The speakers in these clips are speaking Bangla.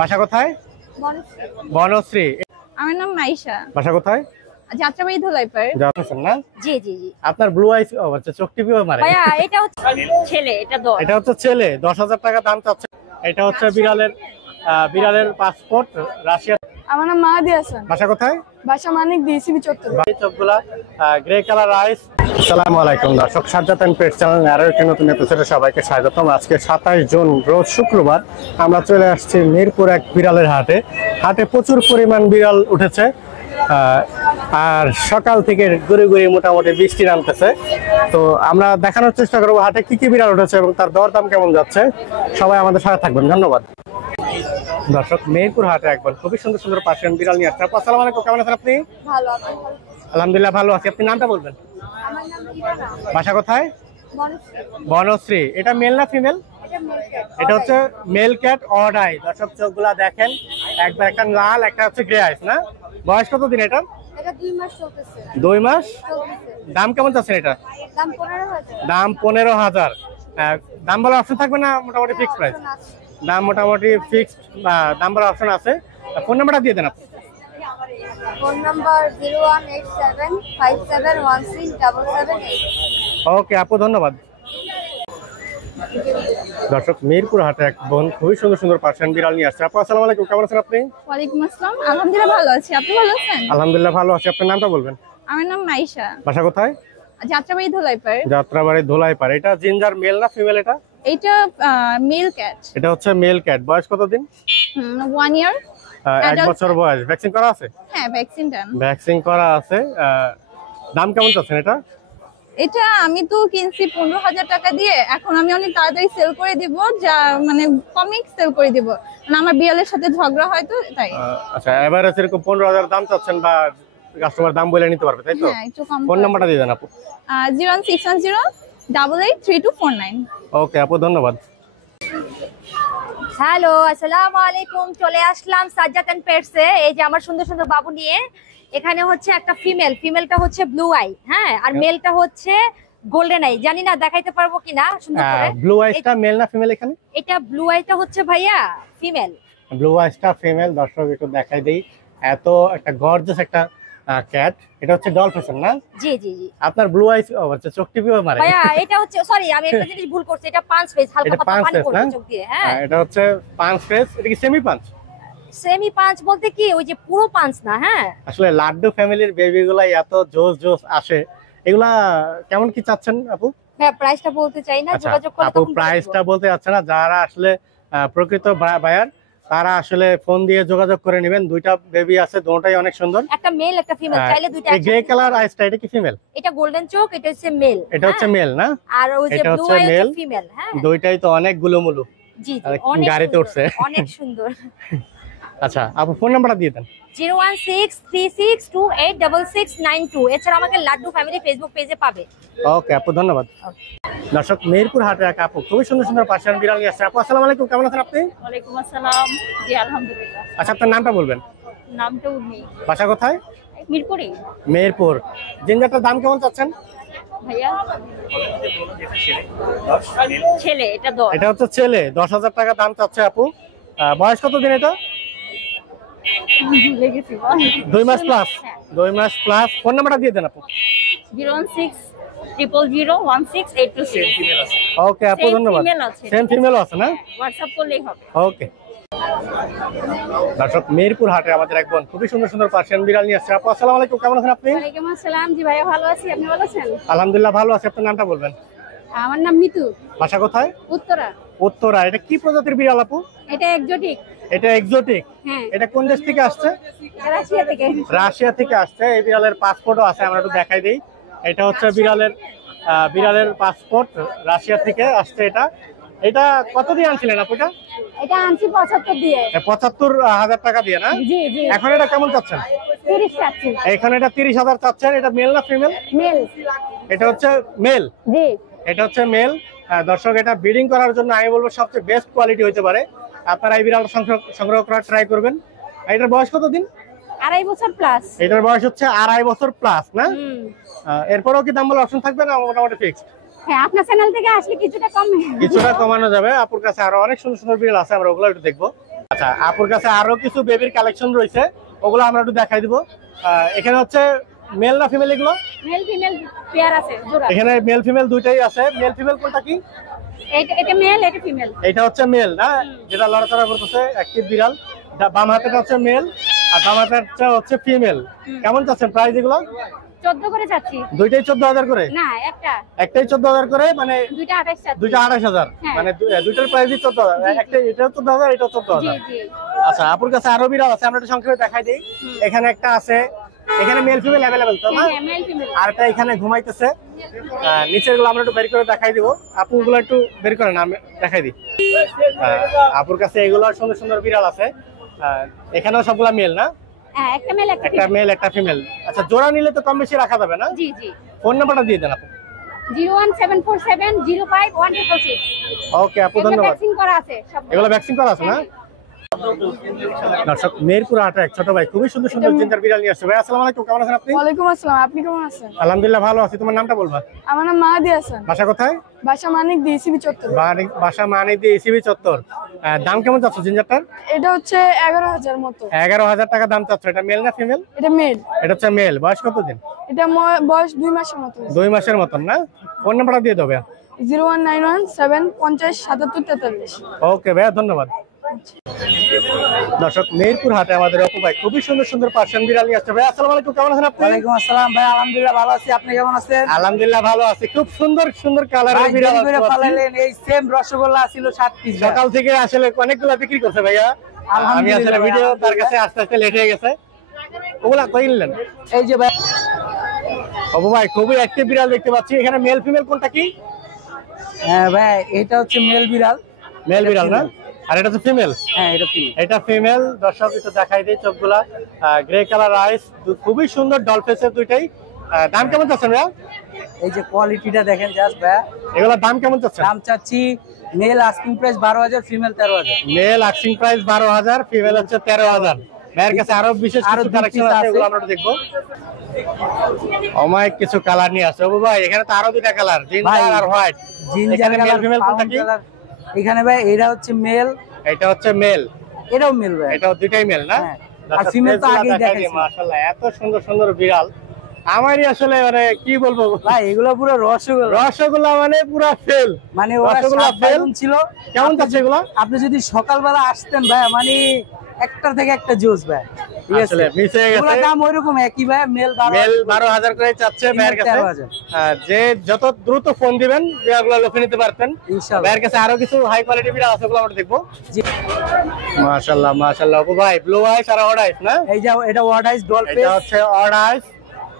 বাসা কোথায়? বনশ্রী। আমার নাম মাইশা। বাসা কোথায়? যাত্রাবাড়ি ধুলাইপাড়। যাচ্ছেন না? জি জি জি। আপনার ব্লু আইস আচ্ছা চোখ টিপিও মারে। ভাইয়া এটা হচ্ছে ছেলে, এটা 10। এটা হচ্ছে ছেলে, 10,000 টাকা দাম চাচ্ছে। এটা হচ্ছে বিড়ালের পাসপোর্ট রাশিয়া। আমার নাম মাহাদি হাসান। বাসা কোথায়? বাসা মানিক ডিসিবি চত্বর। চোখগুলা গ্রে কালার আইস। আসসালামু আলাইকুম দর্শক, সাজ্জাদ এন্ড পেট চ্যানেল আরো একটি নতুন এপিসোডে সবাইকে স্বাগতম। আজকে 27 জুন রোজ শুক্রবার আমরা চলে আসছি মিরপুর এক বিড়ালের হাটে। হাটে প্রচুর পরিমাণ বিড়াল উঠেছে আর সকাল থেকে ঘুরে ঘুরে মোটামুটি বৃষ্টি নামতেছে। তো আমরা দেখানোর চেষ্টা করবো হাটে কি কি বিড়াল উঠেছে এবং তার দরদাম কেমন যাচ্ছে। সবাই আমাদের সাথে থাকবেন, ধন্যবাদ। দর্শক, মিরপুর হাটে একবার খুবই সুন্দর সুন্দর পার্সিয়ান বিড়াল নিয়ে আসছে। আসসালামু আলাইকুম, কেমন আছেন আপনি? ভালো। আলহামদুলিল্লাহ ভালো আছি। আপনি নামটা বলবেন? আমার নাম ইরানা। বাসা কোথায়? বনশ্রী। বনশ্রী। এটা মেল না ফিমেল? এটা হচ্ছে মেল ক্যাট অড আই। দর্শক চোখগুলা দেখেন, একবার একটা লাল, একটা হচ্ছে গ্রে আইস না? বয়স কত দিন এটা? এটা 2 মাস চলতেছে। 2 মাস। দাম কেমন চাচ্ছেন এটা? দাম 15,000। দাম 15,000। দাম বলার অপশন থাকবে না মোটামুটি ফিক্সড প্রাইস? দাম মোটামুটি ফিক্সড, দাম বলার অপশন আছে। ফোন নাম্বারটা দিয়ে দেন আপনি। Phone number 018757167778। ওকে আপু, ধন্যবাদ। দর্শক, মিরপুর হাটে এক বোন খুবই সুন্দর সুন্দর পার্সিয়ান বিড়াল নিয়ে আসছে। আপু আসসালামু আলাইকুম, কেমন আছেন আপনি? ওয়ালাইকুম আসসালাম, আলহামদুলিল্লাহ ভালো আছি। আপনি ভালো আছেন? আলহামদুলিল্লাহ ভালো আছি। আপনার নামটা বলবেন? আমার নাম মাইশা। বাসা কোথায়? যাত্রাবাড়ি ধুলাইপাড়। যাত্রাবাড়ি ধোলাইপাড়। এটা জিঞ্জার মেল না ফিমেল? এটা মেল ক্যাট। এটা হচ্ছে মেল ক্যাট। বয়স কত দিন? 1 ইয়ার। 1 বছর বয়স। ভ্যাকসিন করা আছে? হ্যাঁ, ভ্যাকসিন ডান। ভ্যাকসিন করা আছে। দাম কেমন চাচ্ছেন এটা? এটা আমি তো কিনছি 15,000 টাকা দিয়ে। এখন আমি অনেক তাড়াতাড়ি সেল করে দিব, যা মানে কমিক সেল করে দিব, মানে আমার বিড়ালের সাথে ঝগড়া হয় তো তাই। আচ্ছা, এভারেজ এরকম 15,000 দাম চাচ্ছেন বা কাস্টমার দাম বলে নিতে পারবে, তাই তো? হ্যাঁ, একটু কম। ফোন নাম্বারটা দিয়ে দেন আপু। 01610883249। ওকে আপু, ধন্যবাদ। হ্যালো, আসসালামু আলাইকুম। চলে আসলাম সাজ্জাদ এন্ড পেটসে। এই যে আমার সুন্দর সুন্দর বাবু নিয়ে। এখানে হচ্ছে একটা ফিমেলটা হচ্ছে ব্লু আই, হ্যাঁ, আর মেলটা হচ্ছে গোল্ডেন আই। জানি না দেখাইতে পারবো কিনা সুন্দর করে। ব্লু আইসটা মেল না ফিমেল এখানে? এটা ব্লু আইটা হচ্ছে ভাইয়া ফিমেল। Blue আইসটা female. দর্শক একটু দেখাই দেই, এত একটা গর্জিয়াস একটা ক্যাট। এটা হচ্ছে ডলফিন না? জি জি জি। আপনার ব্লু আইস আচ্ছা চোখ টিপিও মারে ভাইয়া এটা হচ্ছে, সরি আমি একটা জিনিস ভুল করছি, এটা পাঁচ ফেস, হালকা এটা পাতলা পাঁচ পানি ফেস পড়ছে না? চোখ দিয়ে। হ্যাঁ, এটা হচ্ছে পাঁচ ফেস। এটা কি সেমি পাঁচ? সেমি পাঁচ বলতে কি ওই যে পুরো পাঁচ না। হ্যাঁ, আসলে লাড্ডু ফ্যামিলির বেবি গুলা এত জোস আসে, এগুলা কেমন কি চাচ্ছেন আপু? হ্যাঁ, প্রাইসটা বলতে চাই না, আচ্ছা যোগাযোগ করলে আপু তখন প্রাইসটা বলতে যাচ্ছে না। যারা আসলে প্রকৃত বায়ার তারা আসলে ফোন দিয়ে যোগাযোগ করে নেবেন। দুইটা বেবি আছে, দুটোটাই অনেক সুন্দর। একটা মেল একটা ফিমেল, চাইলে দুইটা। এই গ্রে কালার আইসটা এটা কি ফিমেল? এটা গোল্ডেন চোখ, এটা হচ্ছে মেল। এটা হচ্ছে মেল না? আর ওই যে এটা ব্লু হচ্ছে আই মেল। হচ্ছে ফিমেল। হ্যাঁ, দুইটাই তো অনেক গুলুমুলু। জি জি, আর অনেক গাড়িতে সুন্দর, উঠছে। অনেক সুন্দর। আচ্ছা আপু, ফোন নাম্বারটা দিয়ে দেন। 01636286692। এছাড়া আমাকে লাড্ডু ফ্যামিলি ফেসবুক পেজে পাবে। ওকে আপু, ধন্যবাদ। দর্শক, মিরপুর হাটে এক আপু খুবই সুন্দর সুন্দর পার্সিয়ান বিড়াল নিয়ে আসছে। আপু আসসালামু আলাইকুম, কেমন আছেন আপনি? ওয়ালাইকুম আসসালাম। জি আলহামদুলিল্লাহ। আচ্ছা, আপনার নামটা বলবেন? নামটা উর্মি। বাসা কোথায়? মিরপুরে। মিরপুর। জিঞ্জারটার দাম কেমন চাচ্ছেন? ভাইয়া ছেলে, এটা 10। এটা হচ্ছে ছেলে, 10,000 টাকা দাম চাচ্ছে আপু। বয়স কত দিন এটা? লেগেছি 2 মাস প্লাস। 2 মাস প্লাস। ফোন নাম্বারটা দিয়ে দেন আপু। 01600016826। ওকে আপু, ধন্যবাদ। সেম ফিমেল আছে না? হোয়াটসঅ্যাপ করলেই হবে। ওকে। দর্শক, মিরপুর হাটে আমাদের এক বোন খুবই সুন্দর সুন্দর পার্সিয়ান বিড়াল নিয়ে আসছে। আপু আসসালামু আলাইকুম, কেমন আছেন আপনি? ওয়ালাইকুম আসসালাম। জি ভাইয়া ভালো আছি, আপনি ভালো আছেন? আলহামদুলিল্লাহ ভালো আছি। আপনার নামটা বলবেন? আমার নাম মিতু। বাসা কোথায়? উত্তরা। উত্তরা। এটা কি প্রজাতির বিড়াল আপু? এটা এক্সোটিক। এটা এক্সোটিক। হ্যাঁ, এটা কোন দেশ থেকে আসছে? এটা রাশিয়া থেকে। রাশিয়া থেকে আসছে। এই বিড়ালের পাসপোর্টও আছে, আমরা একটু দেখাই দিই। এটা হচ্ছে বিড়ালের পাসপোর্ট, রাশিয়া থেকে আসছে। এটা কত দিয়ে আনছিলেন আপু? এটা আনছি 75 দিয়ে। 75,000 টাকা দিয়ে না? জি জি। এখন এটা কেমন চাচ্ছেন? 30 চাচ্ছি। এখানে এটা 30,000 চাচ্ছেন। এটা মেল না ফিমেল? মেল। এটা হচ্ছে মেল। জি। এটা হচ্ছে মেল। দর্শক, এটা ব্রিডিং করার জন্য আমি বলবো সবচেয়ে বেস্ট কোয়ালিটি হতে পারে। আপনারা এই বিড়াল সংগ্রহ করার ট্রাই করবেন। এটার বয়স কত দিন? 2.5 বছর প্লাস। এটার বয়স হচ্ছে 2.5 বছর প্লাস না? এরপরেও কি দাম বলার অপশন থাকবে না মোটামুটি ফিক্সড? হ্যাঁ আপনার চ্যানেল থেকে আসলে কিছুটা কম কিছুটা কমানো যাবে। আপুর কাছে আরো অনেক সুন্দর সুন্দর বিড়াল আছে, আমরা ওগুলো একটু দেখবো। আচ্ছা, আপুর কাছে আরো কিছু বেবির কালেকশন রয়েছে, ওগুলো আমরা একটু দেখাই দিব। এখানে হচ্ছে মেল না ফিমেল এগুলো? মেল ফিমেল পেয়ার আছে জোড়া। এখানে মেল ফিমেল দুইটাই আছে। মেল ফিমেল কোনটা কি? এটা মেল, এটা ফিমেল। এটা হচ্ছে মেল না, যেটা লড়াচড়া করতেছে অ্যাক্টিভ বিড়াল। বাম হাতেটা হচ্ছে মেল আর বাম হাতেরটা হচ্ছে ফিমেল। কেমন চাচ্ছেন প্রাইস এগুলো? 14 করে যাচ্ছি। দুইটাই 14,000 করে? না, একটাই 14,000 করে, মানে দুইটা 28 যাচ্ছে। দুইটা 28,000, মানে দুইটার প্রাইসই 14,000। একটা এটাও 14,000, এটাও 14,000। আচ্ছা, আপুর কাছে আরো বিড়াল আছে, আমরা একটু সংক্ষেপে দেখাই দিই। এখানে একটা আছে, এখানে মেল ফিমেল অ্যাভেলেবল তো না? হ্যাঁ, মেল ফিমেল। আর একটা এখানে ঘুমাইতেছে। নিচের গুলো আমরা একটু বের করে দেখাই দিব। আপু গুলো একটু বের করেন, আমি দেখাই দিই। আপুর কাছে এগুলো সুন্দর সুন্দর বিড়াল আছে। এখানেও সবগুলা মেল না? হ্যাঁ, একটা মেল একটা মেল একটা ফিমেল। আচ্ছা, জোড়া নিলে তো কম বেশি রাখা যাবে না? জি। ফোন নাম্বারটা দিয়ে দেন আপু। 01747051666। ওকে আপু, ধন্যবাদ। ভ্যাকসিন করা আছে সব। এগুলো ভ্যাকসিন করা আছে না? দর্শক, মেহেরপুর হাটে এক ছোট ভাই খুবই সুন্দর সুন্দর জিঞ্জার বিড়াল নিয়ে আসছে। ভাই আসসালামু আলাইকুম, কেমন আছেন আপনি? ওয়ালাইকুম আসসালাম, আপনি কেমন আছেন? আলহামদুলিল্লাহ ভালো আছি। তোমার নামটা বলবা? আমার নাম মাহাদি হাসান, বাসা কোথায়? বাসা মানিক দি ইসিবি চত্বর। বাসা মানিক দি ইসিবি চত্বর। দাম কেমন চাচ্ছ জিঞ্জারটার? এটা হচ্ছে 11,000 মতো। 11,000 টাকা দাম চাচ্ছ। এটা মেল না ফিমেল? এটা মেল। এটা হচ্ছে মেল। বয়স কতদিন? এটা বয়স 2 মাসের মতো। 2 মাসের মতন না? ফোন নাম্বারটা দিয়ে দেবে। 01917507743। ওকে ভাইয়া, ধন্যবাদ। দর্শক, মেহেরপুর হাটে আমাদের অপু ভাই খুবই সুন্দর সুন্দর পার্সিয়ান বিড়াল নিয়ে আসছে। ভাই আসসালামু আলাইকুম, কেমন আছেন আপনি? ওয়ালাইকুম আসসালাম ভাই, আলহামদুলিল্লাহ ভালো আছি। আপনি কেমন আছেন? আলহামদুলিল্লাহ ভালো আছি। খুব সুন্দর সুন্দর কালারের ভাই বিড়াল দেরি করে আছে। ফালাইলেন, এই সেম রসগোল্লা ছিল 7 পিস। সকাল থেকে আসলে অনেকগুলো বিক্রি করছে ভাইয়া। আমি আলহামদুলিল্লাহ আসলে ভিডিও তার কাছে আস্তে আস্তে লেট হয়ে গেছে। ওগুলা কই নিলেন? এই যে ভাই, অপু ভাই খুবই অ্যাক্টিভ বিড়াল দেখতে পাচ্ছি। এখানে মেল ফিমেল কোনটা কি? হ্যাঁ ভাই, এটা হচ্ছে মেল বিড়াল। মেল বিড়াল না, আর এটা হচ্ছে ফিমেল? হ্যাঁ, এটা ফিমেল। এটা ফিমেল। দর্শক একটু দেখাই দিই চোখগুলা। গ্রে কালার আইস, খুবই সুন্দর ডল ফেসের দুইটাই। দাম কেমন চাচ্ছেন ভাইয়া? এই যে কোয়ালিটিটা দেখেন জাস্ট ভাই। এগুলোর দাম কেমন চাচ্ছেন? দাম চাচ্ছি male asking price 12,000, female 13,000। Male asking price 12,000, female হচ্ছে 13,000। ভাইয়ের কাছে আরো বিশেষ আরো কিছু দুই কালেকশন piece আছে, আছে। এগুলো আমরা একটু দেখবো। অমায়িক কিছু কালার নিয়ে আসছে অপু ভাই। এখানে তো আরো দুইটা কালার, জিঞ্জার আর হোয়াইট। জিঞ্জার এখানে মেল ফিমেল কোনটা কি? এখানে ভাই এটা হচ্ছে মেল, এটা হচ্ছে মেল, এটাও মেল ভাই। এটাও দুইটাই মেল না? হ্যাঁ। আর ফিমেল তো আগেই দেখাইছি। মাশাআল্লাহ, এত সুন্দর সুন্দর বিড়াল। আমারই আসলে মানে কি বলবো ভাই এগুলো পুরো রসগোল্লা। রসগোল্লা মানে পুরা ফেল। মানে ওরা রসগোল্লা সাত ফেল বারুন ছিল। কেমন যাচ্ছে এগুলো? আপনি যদি সকালবেলা আসতেন ভাই, মানে একটার থেকে একটা জুস ভাই। ঠিক আছে, আসলে মিস হয়ে গেছে। এগুলোর দাম ওইরকম একই ভাই। মেল 12, মেল 12,000 করে চাচ্ছে ভাইয়ের কাছে। 13,000। যে যত দ্রুত ফোন দিবেন বিড়ালগুলো লক্ষ্য নিতে পারতেন। ইনশাআল্লাহ। ভাইয়ের কাছে আরো কিছু হাই কোয়ালিটি বিড়াল আছে, ওগুলো আমরা দেখবো। জি। মাশাআল্লাহ মাশাআল্লাহ অপু ভাই, ব্লু আইস আর অড আইস না? এই যে এটা ওয়ার্ড আইস ডল এটা ফেস। হচ্ছে অড আইস,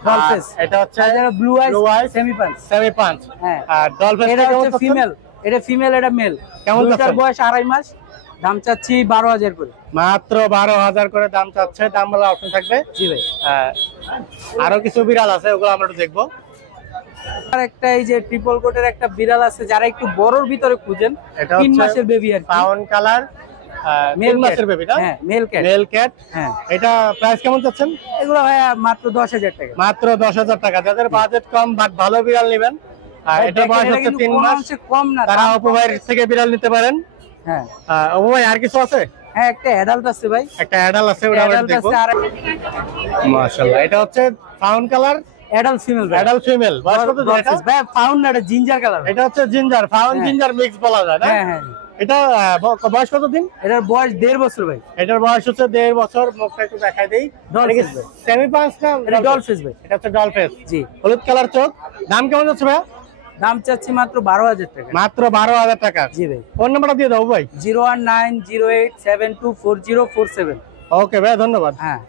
ডল ফেস। এটা হচ্ছে ব্লু আইস ব্লু আইস সেমি পাঞ্চ। সেমি পাঁচ। হ্যাঁ। আর ডল ফেস এটা হচ্ছে ফিমেল, এটা ফিমেল, এটা মেল। কেমন দুইটার চাচ্ছেন? বয়স 2.5 মাস। দাম চাচ্ছি 12,000 করে। মাত্র 12,000 করে দাম চাচ্ছে। দাম বলা অপশন থাকবে। জি ভাই। আরো কিছু বিড়াল আছে, ওগুলো আমরা একটু দেখবো। আর একটা এই যে ট্রিপল কোটের একটা বিড়াল আছে, যারা একটু বড়র ভিতরে খুঁজেন। এটা 3 হচ্ছে মাসের বেবি আর কি। পাউন কালার, মেল 3 মাসের বেবি না? হ্যাঁ, মেল ক্যাট। Male cat. হ্যাঁ। এটা প্রাইস কেমন চাচ্ছেন? এগুলো ভাই মাত্র 10,000 টাকা। মাত্র 10,000 টাকা। যাদের বাজেট কম বাট ভালো বিড়াল নেবেন, আর এটা দেখেন, বয়স এটা হচ্ছে কিন্তু 3 কোনো মাস, অংশে কম না। তারা দাম অপু কম। ভাইয়ের থেকে বিড়াল নিতে পারেন। হ্যাঁ। অপু ভাই আর কিছু আছে? হ্যাঁ, একটা অ্যাডাল্ট আছে ভাই। একটা অ্যাডাল আছে, ওটা আমরা অ্যাডাল্ট দেখবো। আছে আর মাশাআল্লাহ, এটা হচ্ছে ফাউন কালার, অ্যাডাল্ট ফিমেল ভাই। Adult female. বয়স কত দিন এটা? ভাই ফাউন্ড না, এটা জিঞ্জার কালার। এটা হচ্ছে জিঞ্জার, ফাউন হ্যাঁ। জিঞ্জার মিক্স বলা যায় না? হ্যাঁ হ্যাঁ। এটা বয়স কত দিন? এটার বয়স 1.5 বছর ভাই। এটার বয়স হচ্ছে 1.5 বছর। মুখটা একটু দেখাই দেই। ডলফিস ভাই। সেমি পাঁচ না? এটা ডল ফেস ভাই। এটা হচ্ছে ডল ফেস, জি। হলুদ কালার চোখ। দাম কেমন যাচ্ছে ভাই? দাম চাচ্ছি মাত্র 12,000 টাকা। মাত্র 12,000 টাকা। জি ভাই। ফোন নাম্বারটা দিয়ে দাও ভাই। 01908724047। ওকে ভাই, ধন্যবাদ। হ্যাঁ।